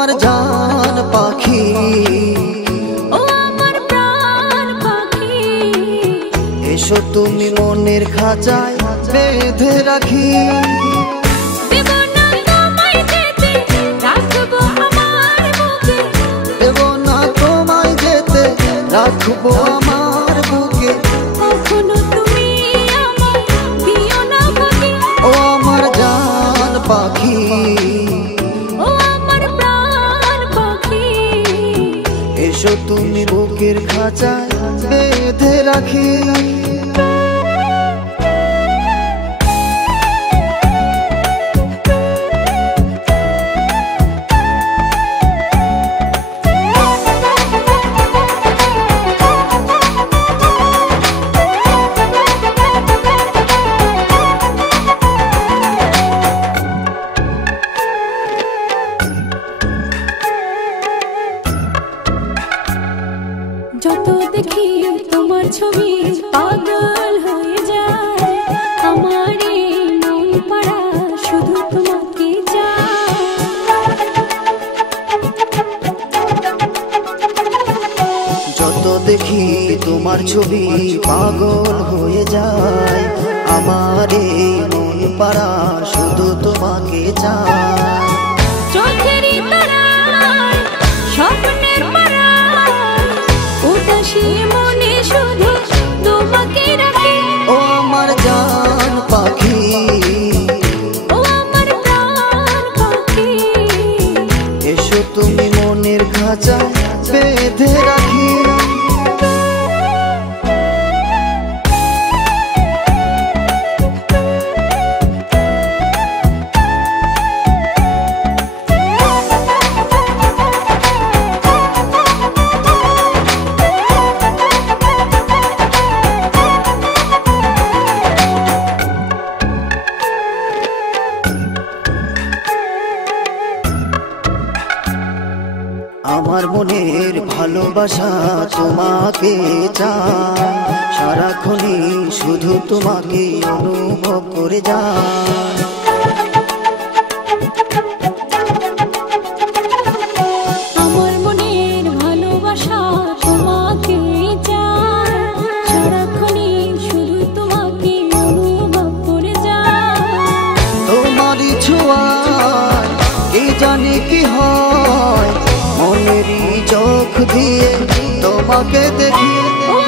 আমার জান পাখি, ও আমার প্রাণ পাখি, এসো তুমি মনের খাঁচায় বেঁধে রাখি। দেব না তোমায় যেতে, রাখবো আমার বুকে, দেব না তোমায় যেতে, রাখবো আমার বুকে। কখনো তুমি আমায় দিও না ভাগে, ও আমার জান পাখি, ও আমার প্রাণ পাখি, এসো তুমি বুকের খাঁচায় বেঁধে রাখি। যত দেখি তোমার ছবি পাগল হয়ে যায়, আমার এই মন পাড়া শুধু তোমাকে চায়। যত দেখি তোমার ছবি পাগল হয়ে যায়, আমার এই মন পাড়া শুধু তোমাকে চায়। চোখেরই তারায়, স্বপ্নের পাড়ায়, উদাসী মনে শুধু তোমাকে রাখি। ও আমার জান পাখি, ও আমার প্রাণ পাখি, এসো তুমি মনের খাঁচায় বেঁধে রাখি। আমার মনের ভালোবাসা তোমাকে চায়, সারাক্ষণই শুধু তোমাকে অনুভব করে যায়। আমার মনের ভালোবাসা তোমাকে চায়, সারাক্ষণই শুধু তোমাকে অনুভব করে যায়। তোমারই ছোঁয়ায় কি জানি কি হয়, মনেরই চোখ দিয়ে তোমাকে দেখি। ও